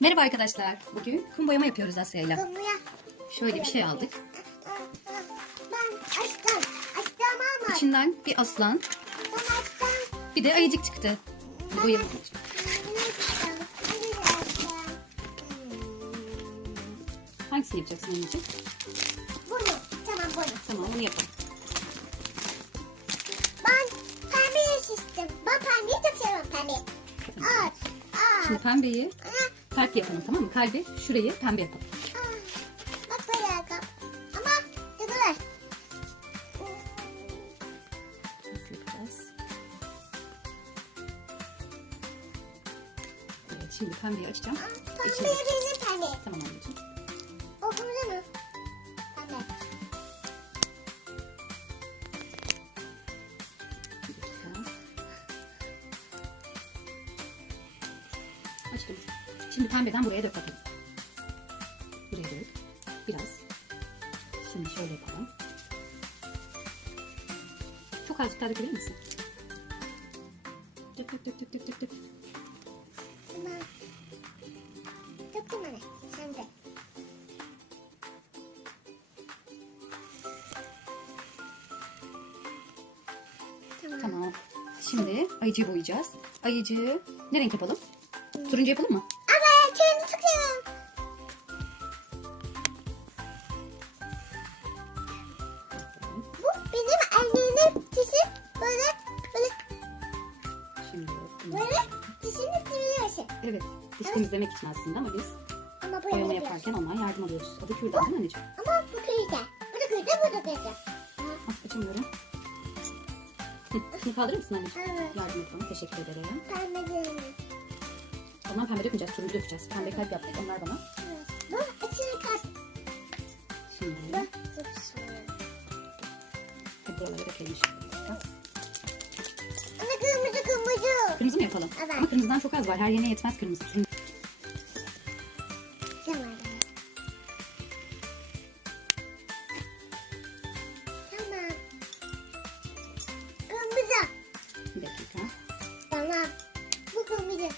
Merhaba arkadaşlar. Bugün kum boyama yapıyoruz Asya'yla. Şöyle bir şey aldık. Ben açtım. Açtım ama. İçinden bir aslan, Ben açtım. bir de ayıcık çıktı. Boyama. Hangisini yapacaksın için? Bunu. Tamam bunu. Tamam bunu yapalım. Ben pembeyi şiştim. Ben pembeyi çok seviyorum pembeyi. Aç. Aç. Şimdi pembeyi kalp yapalım tamam mı? Kalbi şurayı pembe yapalım. aa. Bak böyle yakam. Ama yapacağız? Evet şimdi pembeyi açacağım. Benim pembe. Şimdi pembeden buraya dök bakalım. Buraya dök. Biraz. Şimdi şöyle yapalım. Çok azıcık daha dökebilir misin? Dök dök dök dök dök dök dök. Tamam. Döktüm anne. Sen de. Tamam. Tamam. Şimdi ayıcığı boyayacağız. Ayıcığı ne renk yapalım? Turuncu yapalım mı? Evet. Diş temizlemek için aslında ama biz Ama böyle boyama yaparken ondan yardım alıyoruz. Adı kürdan değil mi anneciğim? Ama bu köyde. Bu da köyde bu da köyde. Ah, açamıyorum. Hı, Şunu kaldırır mısın anneciğim? Evet. Yardım et bana. Teşekkür ederim. Pembe değil. Ondan pembe dökmeyeceğiz. Turuncu dökeceğiz. Pembe kalp yaptık. Onlar bana. Bu içine kat. Şimdi Bu. hep buralara dökelim şimdi. Kırmızı. Mı yapalım? Evet. Ama kırmızıdan çok az var. Her yerine yetmez kırmızı. Tamam. Tamam. Kırmızı. Bir dakika. Tamam. Bu kırmızı.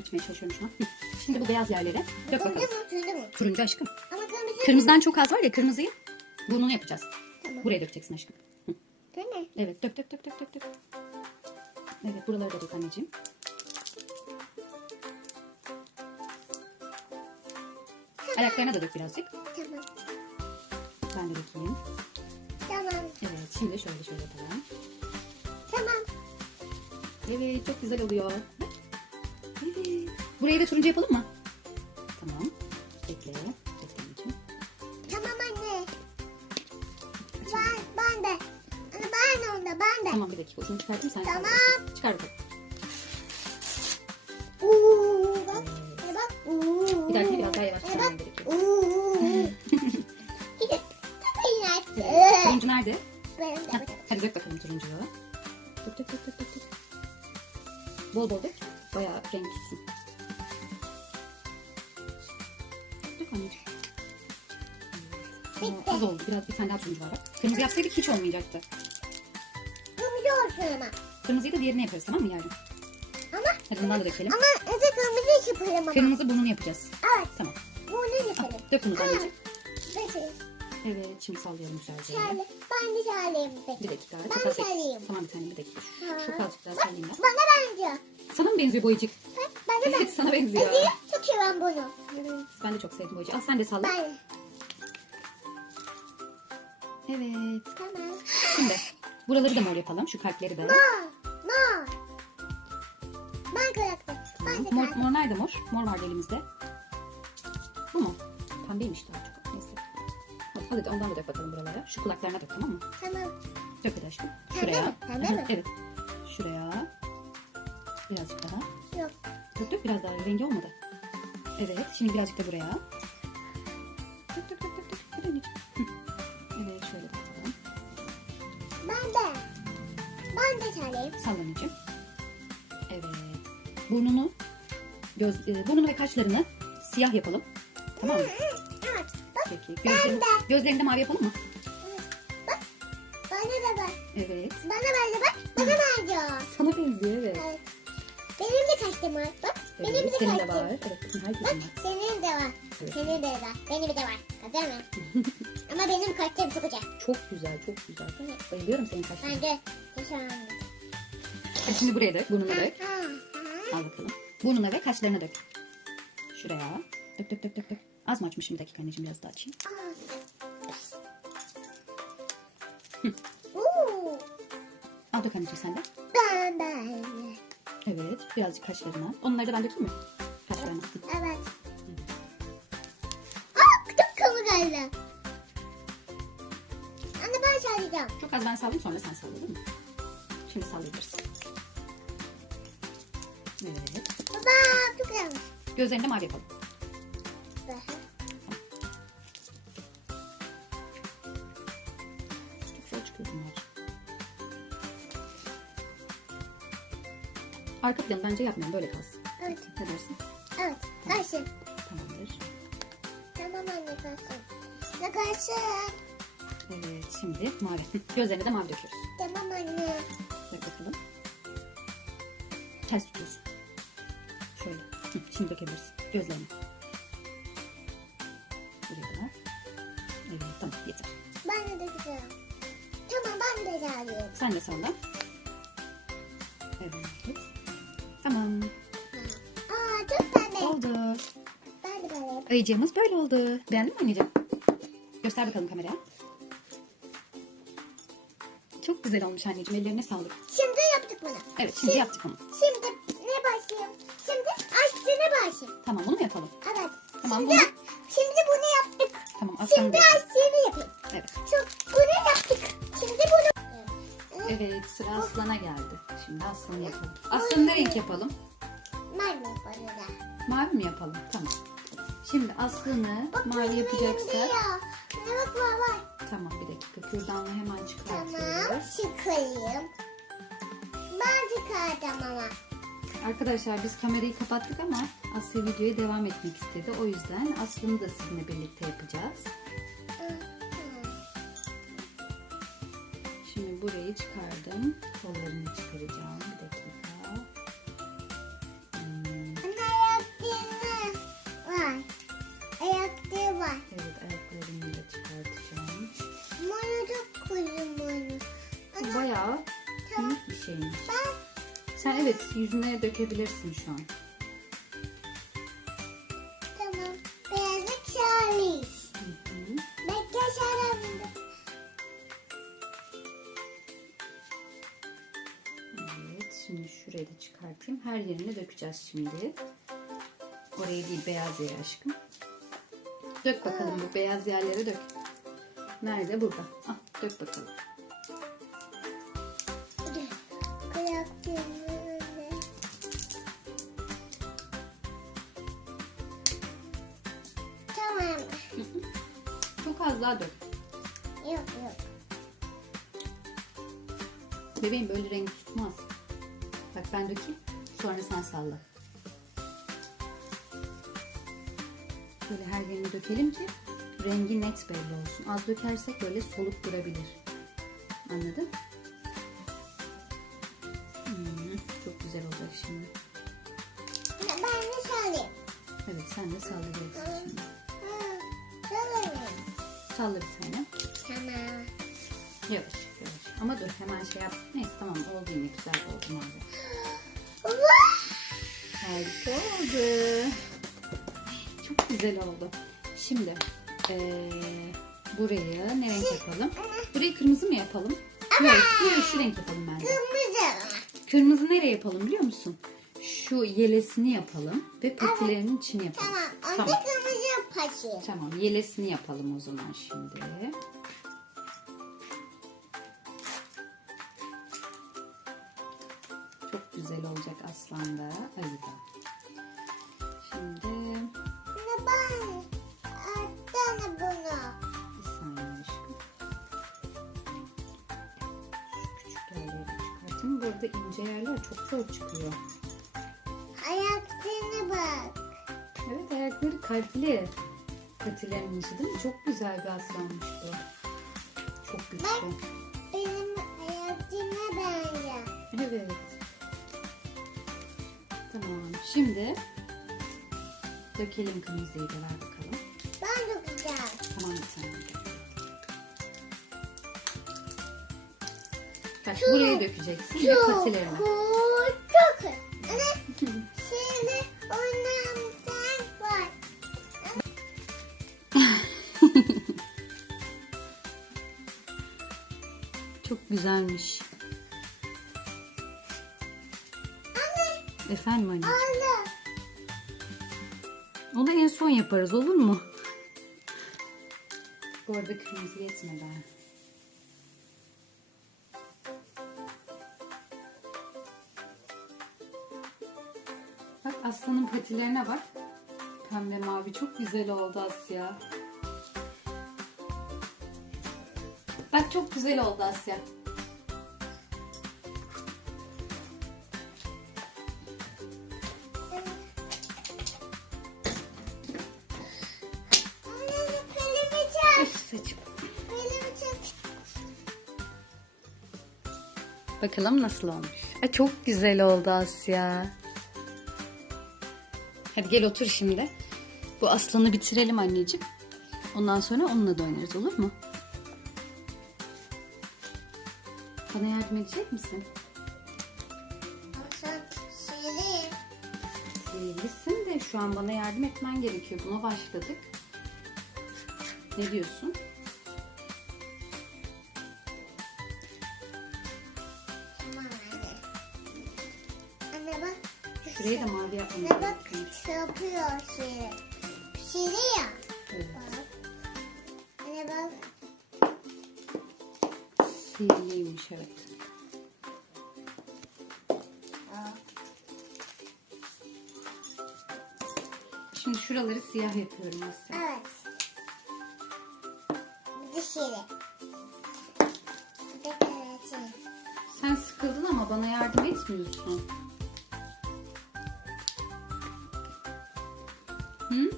Açmaya çalışıyorum şu an. Şimdi bu beyaz yerlere dök bakalım. Kırmızı mı? Turuncu mu? Turuncu aşkım. Ama kırmızı. Kırmızıdan çok az var ya kırmızıyı burnunu yapacağız. Tamam. Buraya dökeceksin aşkım. Değil mi? Evet dök dök dök dök dök. Evet buraları da dök anneciğim. Ayaklarına da dök birazcık. Tamam. Ben de dökeyim. Tamam. Evet şimdi şöyle şöyle yapalım. Tamam. Evet çok güzel oluyor. Evet. Burayı da turuncu yapalım mı? Tamam. Bekle. Dakika. Şunu çıkartayım sen. Tamam. kaldırsın. Çıkar bakalım. Uuu bak. Anne bak. Uuu. Bir dahakine biraz daha yavaş çıkarmam bak. Uuu. Turuncu nerede? Benim de. Hadi dök bakalım turuncuyu. Dök dök dök dök dök. Bol bol dök. Bayağı renk tutsun. Dök anneciğim. Bitti. Az oldu. Biraz bir tane daha turuncu var. Kırmızı yapsaydık hiç olmayacaktı. Olsun ama. Kırmızıyı da diğerini yaparız tamam mı yarın? Ama Hadi bundan da dökelim. ama önce kırmızı yapalım ama. Kırmızı burnunu yapacağız. Evet. Tamam. Bunu Al, yapalım. dök bunu da anneciğim. Peki. Evet şimdi sallayalım güzelce. Şöyle. Ben de şöyleyim Bir dakika. Ben az söyleyeyim. Tamam bir tane bir dakika. Ha. Daha Bak, sallayayım ben. bana benziyor. Sana mı benziyor boyacık? Ha, Bana Evet benziyor. sana benziyor. Ezgi çok seviyorum bunu. Ben de çok sevdim boyacık. Al sen de salla. Ben. Evet. Tamam. Şimdi buraları da mor yapalım. Şu kalpleri de. Mor. Mor. Ben kıraktım. Ben de Mor, nerede mor? Mor vardı elimizde. Bu mu? Pembeymiş daha çok. Neyse. Hadi, hadi ondan da dök bakalım buralara. Şu kulaklarına dök tamam mı? Tamam. Dök hadi aşkım. Şuraya. mi? Pembe mi? Evet. Şuraya. Birazcık daha. Yok. Dök dök biraz daha. Rengi olmadı. Evet. Şimdi birazcık da buraya. Ben de söyleyeyim. Salla anneciğim. Evet. Burnunu, göz, e, burnunu ve kaşlarını siyah yapalım. Tamam mı? Evet. Bak. Peki. Ben Gözlerini, de. gözlerini de mavi yapalım mı? Bak. Bana da bak. Evet. Bana benziyor bak. Bana benziyor. Sana benziyor evet. Evet. Benim de kaçtım var. Bak. Benim Evet, bir de kalpim. var. Evet, herkesin Bak var. senin de var. Evet. Senin de var. Benim de var. Hazır mı? Ama benim kaçtığım çok güzel. Çok güzel, çok güzel. Evet. Bayılıyorum senin kaşlarına. Şu an. Hadi Şimdi buraya dök, burnuna dök. Al bakalım. Burnuna ve kaşlarına dök. Şuraya. Dök dök dök dök dök. Az mı açmışım bir dakika anneciğim biraz daha açayım. Al dök anneciğim sen de. Evet birazcık kaşlarına. Onları da ben dökeyim mi? Kaşlarına. Evet. Aa, çok kalı geldi. Anne ben çalacağım. Çok az ben sallayayım sonra sen salla değil mi? Şimdi sallayabilirsin. Evet. Baba çok güzel. Gözlerini de mavi yapalım. Çok güzel çıkıyor bunlar. Arka planı bence yapmayalım böyle kalsın. Evet. Ne dersin? Evet. Kaçın. Tamamdır. Tamam anne kaçın. Ne kaçın? Evet şimdi mavi. Gözlerine de mavi döküyoruz. Tamam anne. Şöyle. Hı, Şimdi dökebilirsin. Gözlerine. Buraya. Evet tamam yeter. Ben de dökeceğim. Tamam ben de çalıyorum. Sen de salla. Evet. Tamam. Aa çok pembe. Oldu. Ben de böyle. Ayıcığımız böyle oldu. Beğendin mi anneciğim? Göster bakalım kameraya. Çok güzel olmuş anneciğim. Ellerine sağlık. Şimdi yaptık bunu. Evet şimdi yaptık. Şimdi ne başlayayım? Şimdi başlayayım. Tamam bunu mu yapalım? Evet. Tamam, Şimdi, bunu- şimdi bunu yaptık. Tamam aslanı Şimdi aşçını yapayım. Evet. Şu, bunu yaptık. Şimdi bunu. Evet. Sıra aslana geldi. Şimdi aslanı yapalım. Aslanı ne renk yapalım? Bana da. Mavi mi yapalım? Tamam. Şimdi aslanı Bak mavi yapacaksak. ya. Ne bak var. Tamam bir dakika. Kürdanla hemen Tamam çıkartıyoruz. çıkayım. Ben çıkardım ama. Arkadaşlar biz kamerayı kapattık ama Asya videoya devam etmek istedi. O yüzden Aslı'nı da sizinle birlikte yapacağız. Şimdi burayı çıkardım. Kollarını çıkaracağım. Bir dakika. Evet yüzüne dökebilirsin şu an. tamam. Hı hı. Bekle şaramda. Evet, şimdi şurayı da çıkartayım. Her yerine dökeceğiz şimdi. Oraya değil, beyaz yere aşkım. Dök bakalım bu beyaz yerlere dök. Nerede? Burada. Ah, dök bakalım. Ayaklarını. Çok az daha dök. Yok yok. Bebeğim böyle renk tutmaz. Bak ben dökeyim. Sonra sen salla. Böyle her yerini dökelim ki rengi net belli olsun. Az dökersek böyle soluk durabilir. Anladın? Hmm, çok güzel olacak şimdi. Ben de şalim. Evet sen de sallayacaksın şimdi. Salla bir tane. Tamam. Yavaş yavaş. Ama dur hemen şey yap. Neyse tamam oldu yine güzel oldu mavi. Harika oldu. Çok güzel oldu. Şimdi eee buraya ne renk yapalım? Burayı kırmızı mı yapalım? Yok, yok şu renk yapalım bence. Kırmızı. Kırmızı nereye yapalım biliyor musun? Şu yelesini yapalım ve patilerinin içini yapalım. Tamam. Tamam. Paşi. Tamam yelesini yapalım o zaman şimdi. Çok güzel olacak aslanda. Ayıda. Şimdi Ne ben? Attana bunu. bir saniye aşkım. Küçük yerleri çıkartayım. Burada ince yerler çok zor çıkıyor. Ayaklarına bak. Evet ayakları kalpli. Patilerin içi değil mi? Çok güzel bir aslanmış bu. Çok güçlü. Benim ayaklarına benzer. Evet. Tamam. Şimdi dökelim kırmızıyı da ver bakalım. Ben dökeceğim. Tamam bir tane. Bak buraya dökeceksin ve patilerine. Çok. Çok güzelmiş. Anne Efendim anne. anne. Onu en son yaparız olur mu? Bu arada kırmızı yetmedi. ha. Bak aslanın patilerine bak. Pembe mavi çok güzel oldu Asya. Bak çok güzel oldu Asya. Bakalım nasıl olmuş. Ay, çok güzel oldu Asya. Hadi gel otur şimdi. Bu aslanı bitirelim anneciğim. Ondan sonra onunla da oynarız olur mu? Bana yardım edecek misin? Değilsin de şu an bana yardım etmen gerekiyor. Buna başladık. Ne diyorsun? Anne. Anne bak. Şurayı da mavi yapmamız Anne bak gerekiyor. şey yapıyor şey. Pişiriyor. Sihirliymiş evet. Şimdi şuraları siyah yapıyorum Asya. Evet. Bir de. Sen sıkıldın ama bana yardım etmiyorsun. Hı?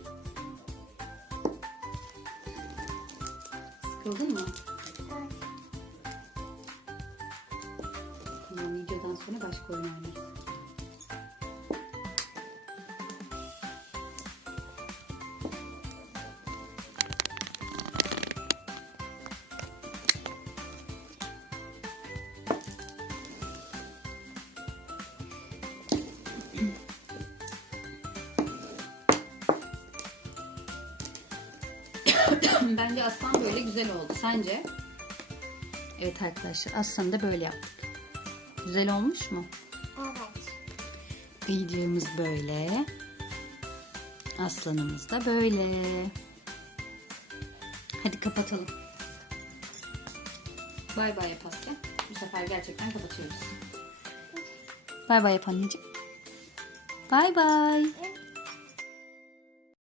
Sıkıldın mı? Bence aslan böyle güzel oldu. Sence? Evet arkadaşlar aslanı da böyle yaptık. Güzel olmuş mu? Evet. Videomuz böyle. Aslanımız da böyle. Hadi kapatalım. Bay bay yap Asya. Bu sefer gerçekten kapatıyoruz. Bay bay yap anneciğim. Bay bay. Evet.